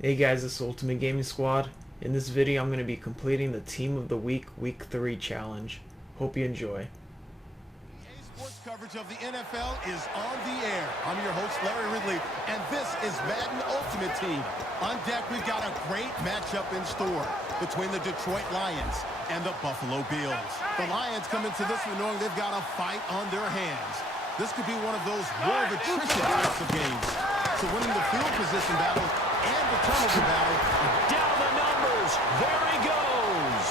Hey guys, it's Ultimate Gaming Squad. In this video I'm going to be completing the Team of the Week Week 3 challenge. Hope you enjoy. Sports coverage of the NFL is on the air. I'm your host, Larry Ridley, and this is Madden Ultimate Team. On deck, we've got a great matchup in store between the Detroit Lions and the Buffalo Bills. The Lions come into this one knowing they've got a fight on their hands. This could be one of those war of attrition types of games. So winning the field position battle and the turnover battle. Down the numbers. There he goes.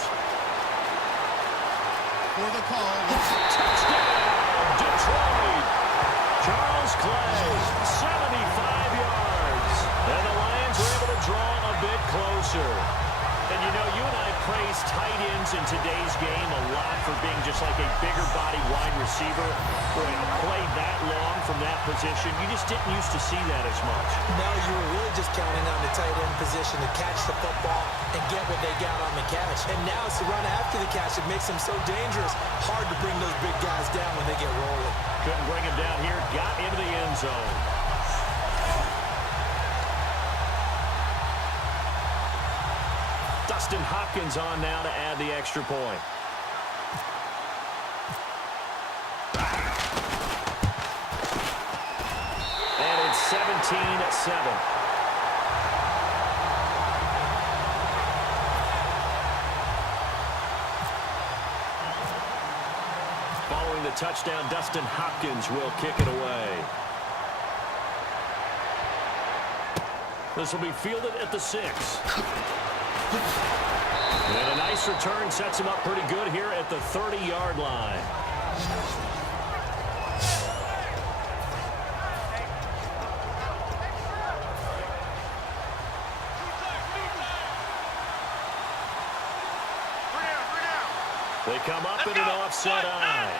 For the call. Touchdown, Detroit. Charles Clay, 75 yards. And the Lions were able to draw a bit closer. And you know, you and I praise tight ends in today's game a lot for being just like a bigger body wide receiver. Boy, to play that long from that position, you just didn't used to see that as much. No, you were really just counting on the tight end position to catch the football and get what they got on the catch. And now it's the run after the catch that makes them so dangerous. Hard to bring those big guys down when they get rolling. Couldn't bring him down here, got into the end zone. Dustin Hopkins on now to add the extra point. And it's 17-7. Following the touchdown, Dustin Hopkins will kick it away. This will be fielded at the 6. And a nice return sets him up pretty good here at the 30-yard line. They come up in an offset eye.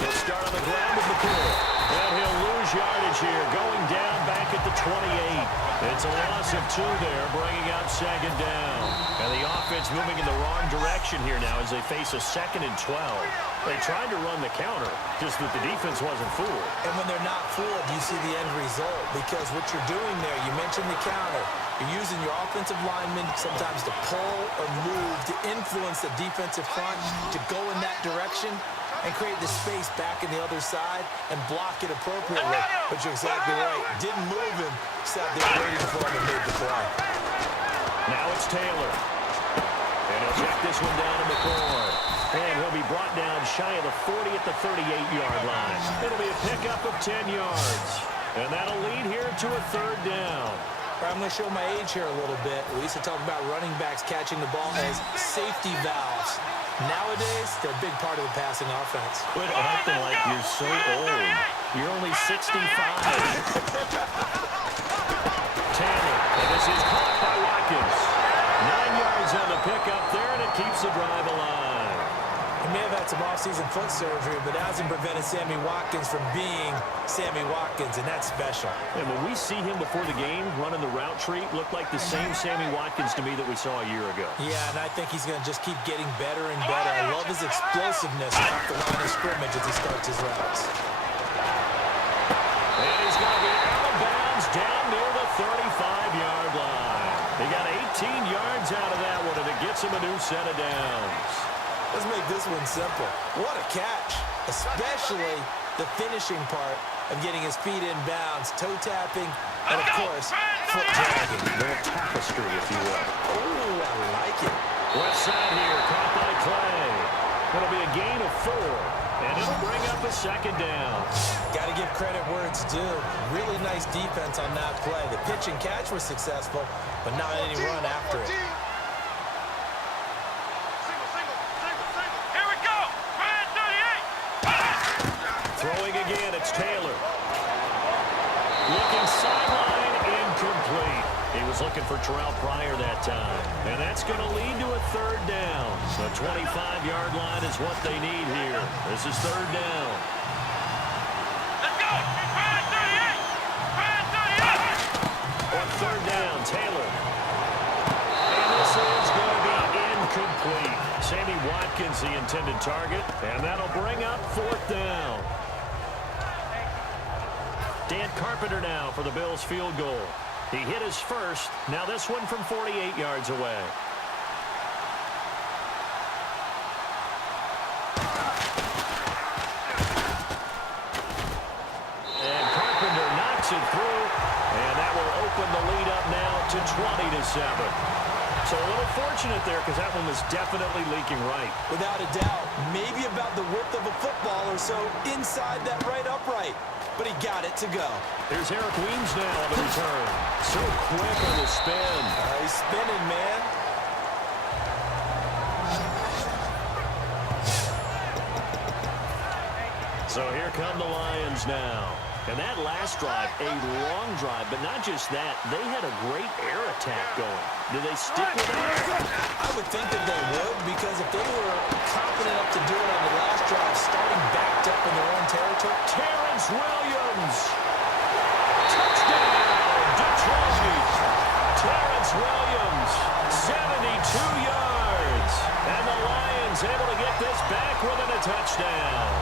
He'll start on the ground with McCool. And he'll lose yardage here, going down back at the 28. It's a loss of 2 there, bringing out second down. And the offense moving in the wrong direction here now as they face a 2nd and 12. They tried to run the counter, just that the defense wasn't fooled. And when they're not fooled, you see the end result. Because what you're doing there, you mentioned the counter. You're using your offensive linemen sometimes to pull or move, to influence the defensive front, to go in that direction and create the space back in the other side and block it appropriately. But you're exactly right. Didn't move him, sat there waiting for him and made the play. Now it's Taylor. And he'll check this one down to McCoy. And he'll be brought down shy of the 40 at the 38-yard line. It'll be a pickup of 10 yards. And that'll lead here to a 3rd down. I'm going to show my age here a little bit. We used to talk about running backs catching the ball as safety valves. Nowadays, they're a big part of the passing offense. Quit acting like you're so old. You're only 65. Taylor, and this is caught by Watkins. 9 yards on the pickup there, and it keeps the drive alive. He may have had some off-season foot surgery, but that hasn't prevented Sammy Watkins from being Sammy Watkins, and that's special. And when we see him before the game running the route tree, looked like the same Sammy Watkins to me that we saw a year ago. Yeah, and I think he's going to just keep getting better and better. I love his explosiveness off the line of scrimmage as he starts his routes. And he's going to be out of bounds down near the 35-yard line. He got 18 yards out of that one, and it gets him a new set of downs. Let's make this one simple. What a catch, especially the finishing part of getting his feet in bounds, toe tapping, and of course, foot dragging. A little tapestry, if you will. Oh, I like it. Left side here, caught by Clay. It'll be a gain of 4, and it'll bring up a 2nd down. Got to give credit where it's due. Really nice defense on that play. The pitch and catch was successful, but not any run after it. Throwing again, it's Taylor. Looking sideline, incomplete. He was looking for Terrell Pryor that time. And that's going to lead to a 3rd down. The 25-yard line is what they need here. This is 3rd down. Let's go! 38! On 3rd down, Taylor. And this is going to be incomplete. Sammy Watkins, the intended target. And that'll bring up 4th down. Dan Carpenter now for the Bills field goal. He hit his first. Now this one from 48 yards away. And Carpenter knocks it through. And that will open the lead up now to 20-7. So a little fortunate there because that one was definitely leaking right. Without a doubt, maybe about the width of a football or so inside that right upright. But he got it to go. Here's Eric Weems now on the return. So quick on the spin. He's spinning, man. So here come the Lions now. And that last drive, a long drive, but not just that. They had a great air attack going. Did they stick with that? I would think that they would, because if they were confident enough to do it on the last drive, starting backed up in their own territory. Terrence Williams. Touchdown, Detroit. Terrence Williams, 72 yards. And the Lions able to get this back within a touchdown.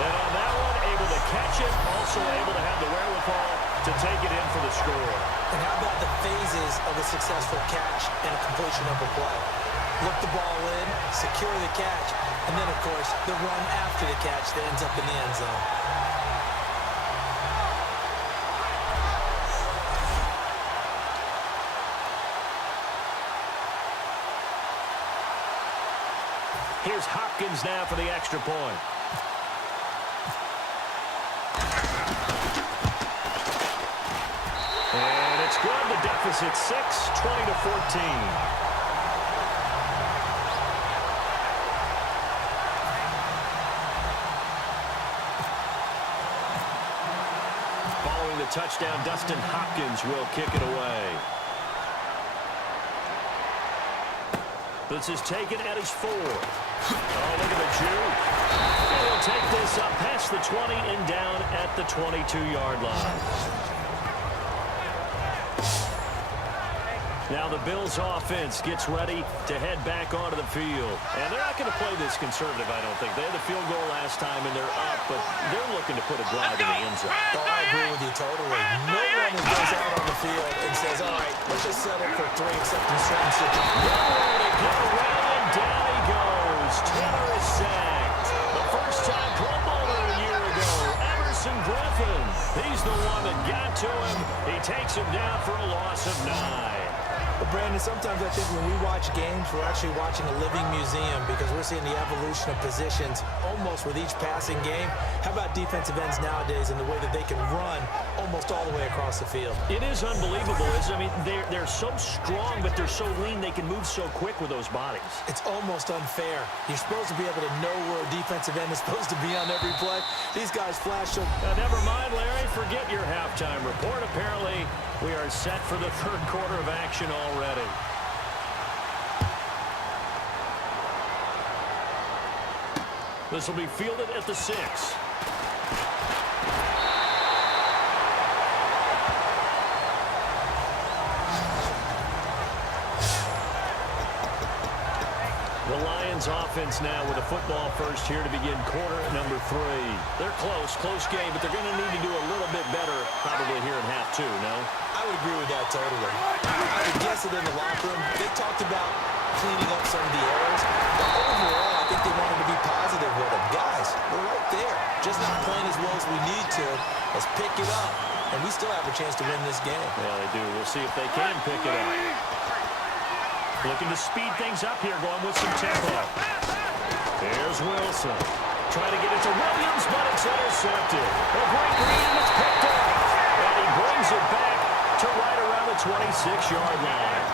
And on that one, able to catch it, also able to have the wherewithal to take it in for the score. And how about the phases of a successful catch and a completion of a play? Look the ball in, secure the catch, and then, of course, the run after the catch that ends up in the end zone. Here's Hopkins now for the extra point. And it's good. The deficit 6, 20-14. Following the touchdown, Dustin Hopkins will kick it away. This is taken at his 4. Oh, look at the juke. And he'll take this up past the 20 and down at the 22-yard line. Now the Bills offense gets ready to head back onto the field. And they're not going to play this conservative, I don't think. They had the field goal last time, and they're up, but they're looking to put a drive in the end zone. Oh, I agree with you totally. No one who goes out on the field and says, all right, let's just settle for 3 except in certain situations. Nowhere to get around, and down he goes. Taylor is sacked. The first time Pro Bowler a year ago, Everson Griffin. He's the one that got to him. He takes him down for a loss of 9. Well, Brandon, sometimes I think when we watch games, we're actually watching a living museum because we're seeing the evolution of positions almost with each passing game. How about defensive ends nowadays and the way that they can run almost all the way across the field? It is unbelievable, isn't it? I mean, they're so strong, but they're so lean. They can move so quick with those bodies. It's almost unfair. You're supposed to be able to know where a defensive end is supposed to be on every play. These guys flash so... Never mind, Larry. Forget your halftime report. Apparently, we are set for the third quarter of action already. This will be fielded at the 6. The Lions offense now with a football first here to begin quarter number 3. They're close game, but they're going to need to do a little bit better probably here in half 2, no? I would agree with that totally. I would guess that in the locker room, they talked about cleaning up some of the errors, but overall, I think they wanted to be positive with them. Guys, we're right there. Just not playing as well as we need to. Let's pick it up, and we still have a chance to win this game. Yeah, they do. We'll see if they can pick it up. Looking to speed things up here, going with some tempo. Here's Wilson. Trying to get it to Williams, but it's intercepted. A great read, and it's picked up. And he brings it back to right around the 26-yard line.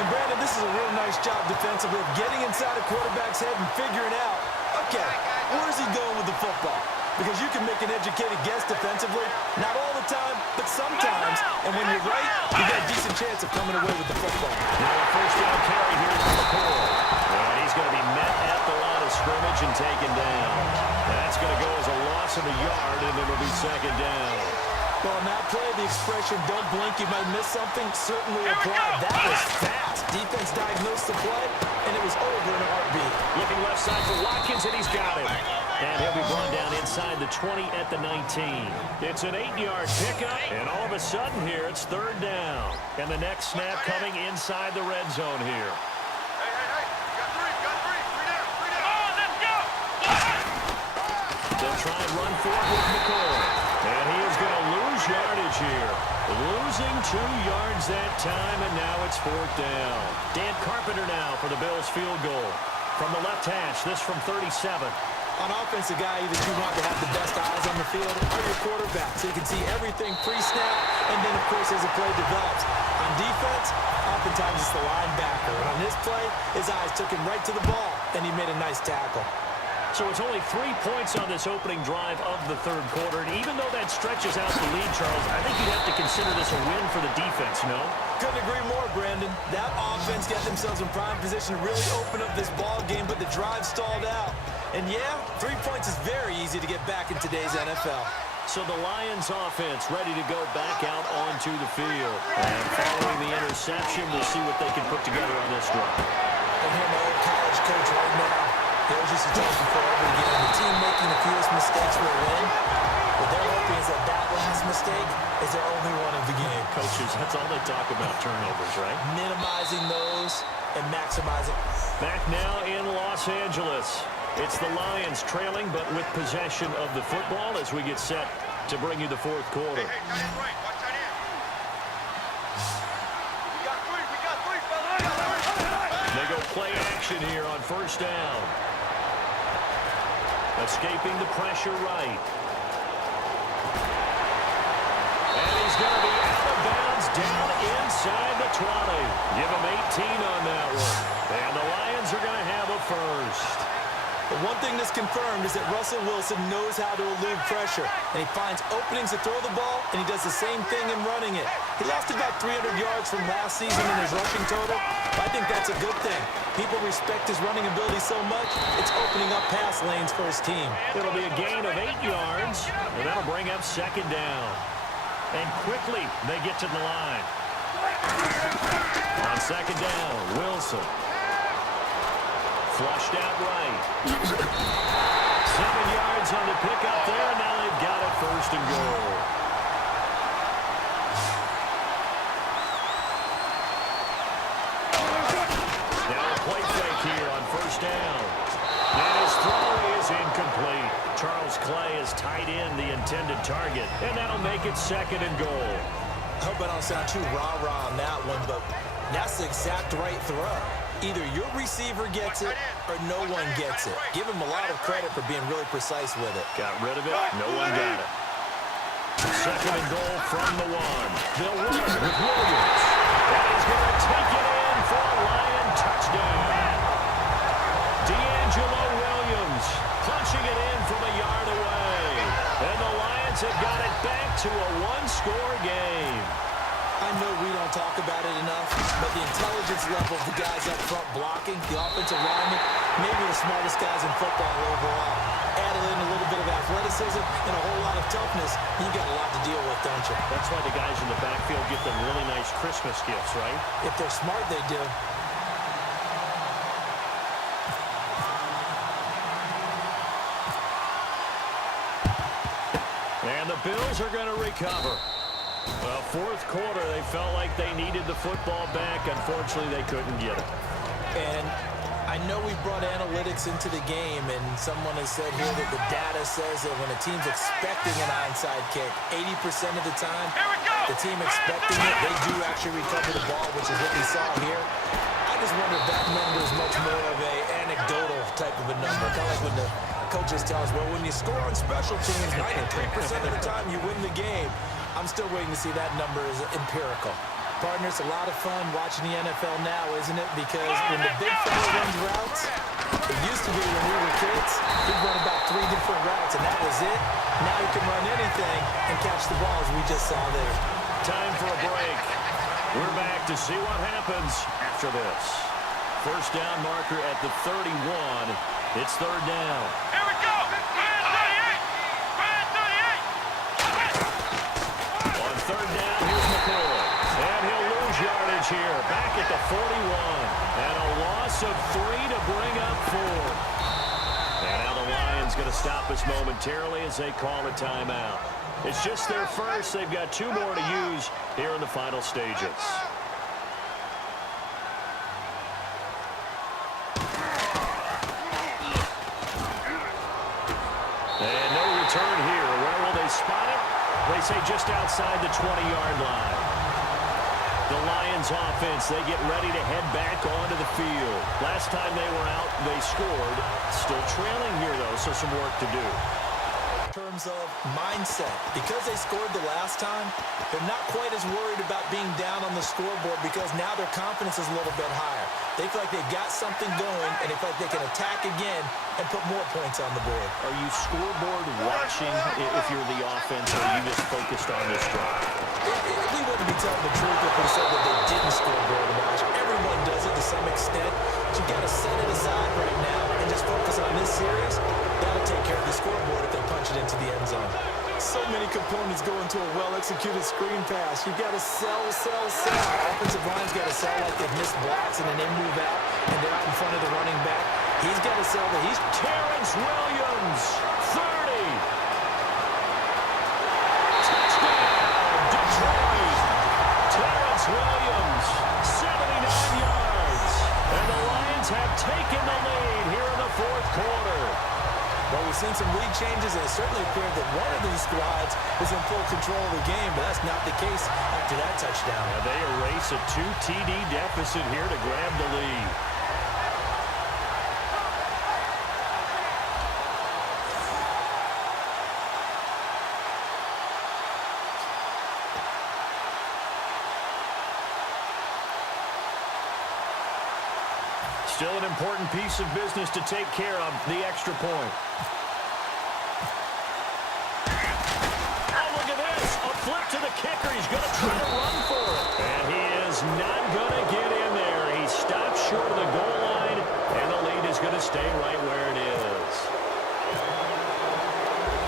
And, Brandon, this is a real nice job defensively of getting inside a quarterback's head and figuring out, okay, where's he going with the football? Because you can make an educated guess defensively, not all the time, but sometimes. And when you're right, you got a decent chance of coming away with the football. Now a first down carry here from the pool. And he's going to be met at the line of scrimmage and taken down. That's going to go as a loss of a yard, and it'll be second down. Well, in that play, the expression, don't blink, you might miss something, certainly applied. That was fast. Defense diagnosed the play, and it was over in a heartbeat. Looking left side for Watkins, and he's got him. And he'll be brought down inside the 20 at the 19. It's an 8-yard pickup, and all of a sudden here, it's third down. And the next snap coming inside the red zone here. Hey, got three. Three down. Come on, let's go. They'll try and run for it with McCoy. And he is going to lose yardage here. Losing 2 yards that time, and now it's fourth down. Dan Carpenter now for the Bills field goal. From the left hash, this from 37. On offense, the guy that you want to have the best eyes on the field are your quarterback, so you can see everything pre-snap, and then, of course, as the play develops. On defense, oftentimes it's the linebacker. And on this play, his eyes took him right to the ball, and he made a nice tackle. So it's only 3 points on this opening drive of the third quarter. And even though that stretches out the lead, Charles, I think you'd have to consider this a win for the defense, no? Couldn't agree more, Brandon. That offense got themselves in prime position to really open up this ball game, but the drive stalled out. And yeah, 3 points is very easy to get back in today's NFL. So the Lions offense ready to go back out onto the field. And following the interception, we'll see what they can put together on this drive. And here, my old college coach right now. He always used to tell us before every game, the team making the fewest mistakes will win. What they're hoping is that last mistake is their only one of the game. Coaches, that's all they talk about, turnovers, right? Minimizing those and maximizing. Back now in Los Angeles. It's the Lions trailing, but with possession of the football as we get set to bring you the fourth quarter. Hey, tight end right. Watch tight end. We got three, fellas. They go play action here on first down. Escaping the pressure right. And he's going to be out of bounds down inside the 20. Give him 18 on that one. And the Lions are going to have a first. The one thing that's confirmed is that Russell Wilson knows how to elude pressure, and he finds openings to throw the ball, and he does the same thing in running it. He lost about 300 yards from last season in his rushing total. I think that's a good thing. People respect his running ability so much, it's opening up pass lanes for his team. It'll be a gain of 8 yards, and that'll bring up second down. And quickly, they get to the line. On second down, Wilson. Flushed out right. 7 yards on the pickup there, and now they've got it first and goal. Now a play fake here on first down. And his throw is incomplete. Charles Clay has tied in the intended target, and that'll make it second and goal. I hope I don't sound too rah-rah on that one, but that's the exact right throw. Either your receiver gets it or no one gets it. Give him a lot of credit for being really precise with it. Got rid of it. No one got it. Second and goal from the one. They'll run with Williams. And he's going to take it in for a Lion touchdown. D'Angelo Williams punching it in from a yard away. And the Lions have got it back to a one-score game. I know we don't talk about it enough, but the intelligence level of the guys up front blocking, the offensive linemen, maybe the smartest guys in football overall. Add in a little bit of athleticism and a whole lot of toughness, you got a lot to deal with, don't you? That's why the guys in the backfield get them really nice Christmas gifts, right? If they're smart, they do. And the Bills are going to recover. Well, fourth quarter, they felt like they needed the football back. Unfortunately, they couldn't get it. And I know we brought analytics into the game, and someone has said here that the data says that when a team's expecting an onside kick, 80% of the time, the team expecting it, they do actually recover the ball, which is what we saw here. I just wonder if that number is much more of a anecdotal type of a number. Kind of like when the coaches tell us, well, when you score on special teams, 93% of the time you win the game. I'm still waiting to see that number is empirical. Partner, it's a lot of fun watching the NFL now, isn't it? Because when the big fella runs routes, it used to be when we were kids, he'd run about 3 different routes, and that was it. Now he can run anything and catch the balls we just saw there. Time for a break. We're back to see what happens after this. First down marker at the 31. It's third down. Here we go. Brand 38. On third down, here's McCoy. And he'll lose yardage here. Back at the 41. And a loss of 3 to bring up 4. And now the Lions Line's going to stop us momentarily as they call a timeout. It's just their first. They've got 2 more to use here in the final stages. And no return here. Where will they spot it? They say just outside the 20-yard line. The Lions offense, they get ready to head back onto the field. Last time they were out, they scored. Still trailing here, though, so some work to do. In terms of mindset, because they scored the last time, they're not quite as worried about being down on the scoreboard because now their confidence is a little bit higher. They feel like they've got something going, and they feel like they can attack again and put more points on the board. Are you scoreboard watching if you're the offense, or are you just focused on this drive? We wouldn't be telling the truth if we said that they didn't scoreboard watch. Everyone does it to some extent, but you got to set it aside right now and just focus on this series. That'll take care of the scoreboard if they punch it into the end zone. So many components go into a well-executed screen pass. You got to sell. Offensive line's got to sell like they've missed blocks and then they move out and they're out in front of the running back. He's got to sell that he's Terrence Williams, 30. Touchdown, Detroit. Terrence Williams, 79 yards. And the Lions have taken the lead here in the 4th quarter. Well, we've seen some lead changes, and it certainly appeared that one of these squads was in full control of the game, but that's not the case after that touchdown. They erase a 2 TD deficit here to grab the lead. Still an important piece of business to take care of, the extra point. Oh, look at this. A flip to the kicker. He's going to try to run for it. And he is not going to get in there. He stops short of the goal line, and the lead is going to stay right where it is.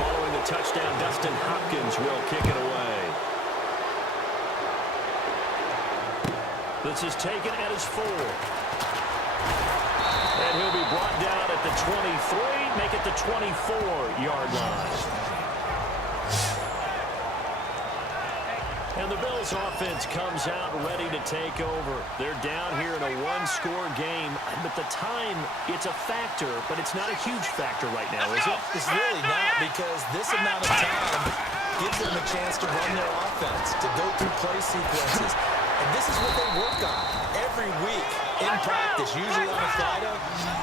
Following the touchdown, Dustin Hopkins will kick it away. This is taken at his 4. And he'll be brought down at the 23, make it the 24-yard line. And the Bills offense comes out ready to take over. They're down here in a 1-score game, but the time, it's a factor, but it's not a huge factor right now, is it? It's really not, because this amount of time gives them a chance to run their offense, to go through play sequences. And this is what they work on every week in practice, usually on a Friday.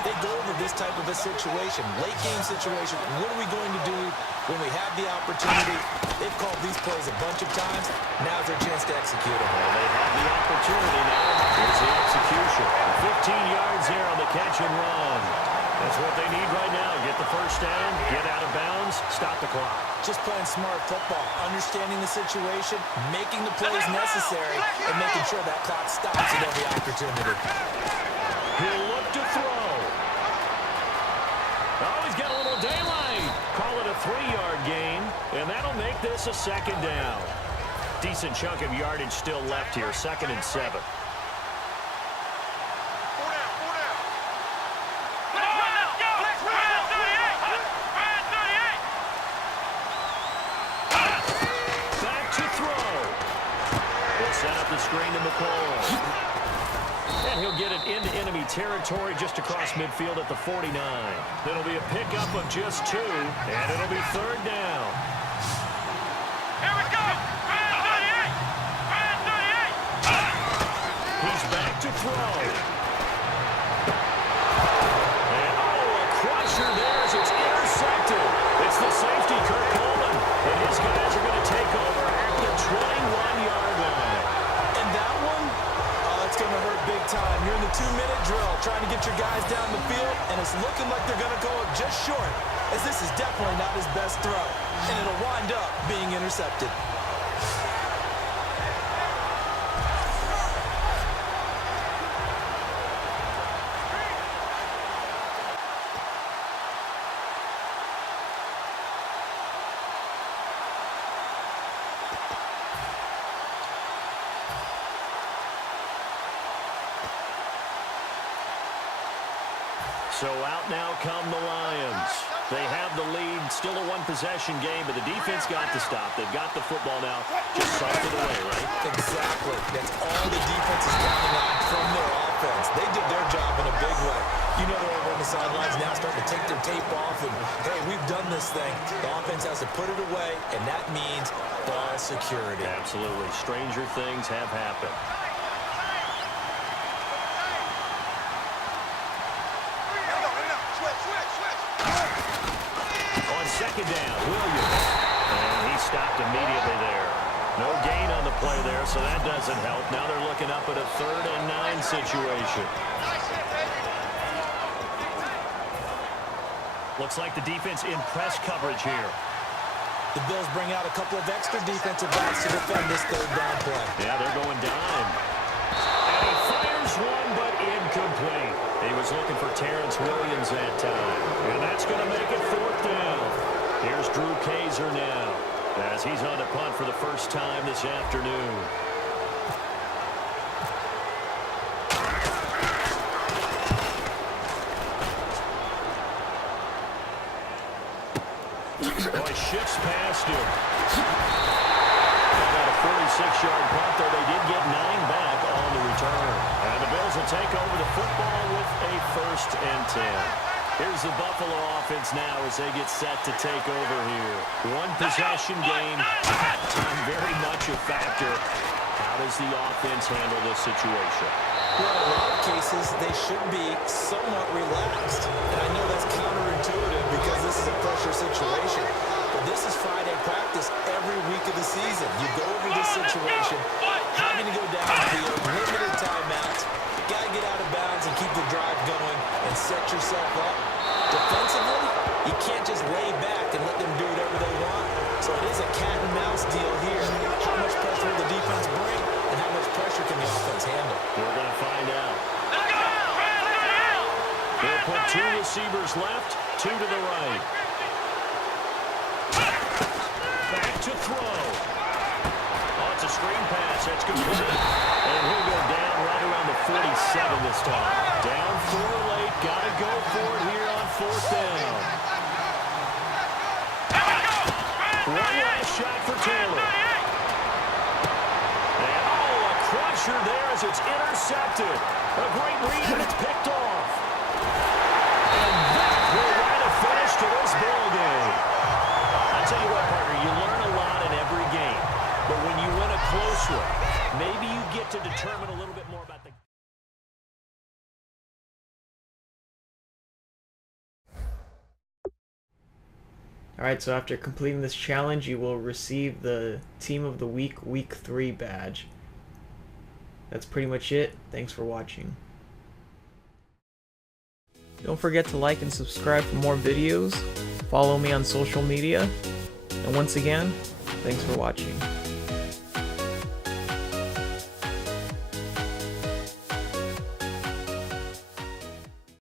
They go over this type of a situation, late game situation. What are we going to do when we have the opportunity? They've called these plays a bunch of times. Now's their chance to execute them. Well, they have the opportunity now. Here's the execution. 15 yards there on the catch and run. That's what they need right now. Get the first down, get out of bounds, stop the clock. Just playing smart football, understanding the situation, making the plays necessary, and making sure that clock stops at every opportunity. He'll look to throw. Oh, he's got a little daylight. Call it a 3-yard gain, and that'll make this a 2nd down. Decent chunk of yardage still left here, 2nd and 7. Screen to McCall. And he'll get it into enemy territory just across midfield at the 49. It'll be a pickup of just 2, and it'll be 3rd down. Here we go! 38! 38! He's back to throw. And a crusher there as it's intercepted. It's the safety, Kirk Coleman. And his guys are going to take over at the 21-yard line. Going to hurt big time. You're in the 2-minute drill trying to get your guys down the field, and it's looking like they're going to go up just short, as this is definitely not his best throw, and it'll wind up being intercepted. So out now come the Lions. They have the lead, still a one-possession game, but the defense got to stop. They've got the football now, just soft it away, right? Exactly. That's all the defense is counting on from their offense. They did their job in a big way. You know they're over on the sidelines now starting to take their tape off, and, hey, we've done this thing. The offense has to put it away, and that means ball security. Absolutely. Stranger things have happened. Second down, Williams. And he stopped immediately there. No gain on the play there, so that doesn't help. Now they're looking up at a 3rd and 9 situation. Looks like the defense in press coverage here. The Bills bring out a couple of extra defensive backs to defend this 3rd down play. Yeah, they're going dime. And he fires one, but incomplete. He was looking for Terrence Williams that time. And that's going to make it 4th down. Here's Drew Kaiser now, as he's on to punt for the first time this afternoon. Oh, he shifts past him. About a 46-yard punt, though they did get 9 back on the return. And the Bills will take over the football with a 1st and 10. Here's the Buffalo offense now as they get set to take over here. One-possession game, time very much a factor. How does the offense handle this situation? Well, in a lot of cases, they should be somewhat relaxed. And I know that's counterintuitive because this is a pressure situation. But this is Friday practice every week of the season. You go over this situation, having to go downfield, limited timeouts. You got to get out of bounds and keep the drive going and set yourself up. Defensively, you can't just lay back and let them do whatever they want. So it is a cat-and-mouse deal here. How much pressure will the defense bring, and how much pressure can the offense handle? We're going to find out. They'll put 2 receivers left, 2 to the right. Back to throw. Oh, it's a screen pass. That's complete. And he'll go down right around the 47 this time. Down 4 late. Got to go for it here on 4th down. One last shot for Taylor. And a crusher there as it's intercepted. A great read, and it's picked off. And that will write a finish to this ball game. I'll tell you what, partner, you learn a lot in every game. But when you win a close one, maybe you get to determine a little bit more about the... Alright, so after completing this challenge, you will receive the Team of the Week, Week 3 badge. That's pretty much it. Thanks for watching. Don't forget to like and subscribe for more videos. Follow me on social media. And once again, thanks for watching.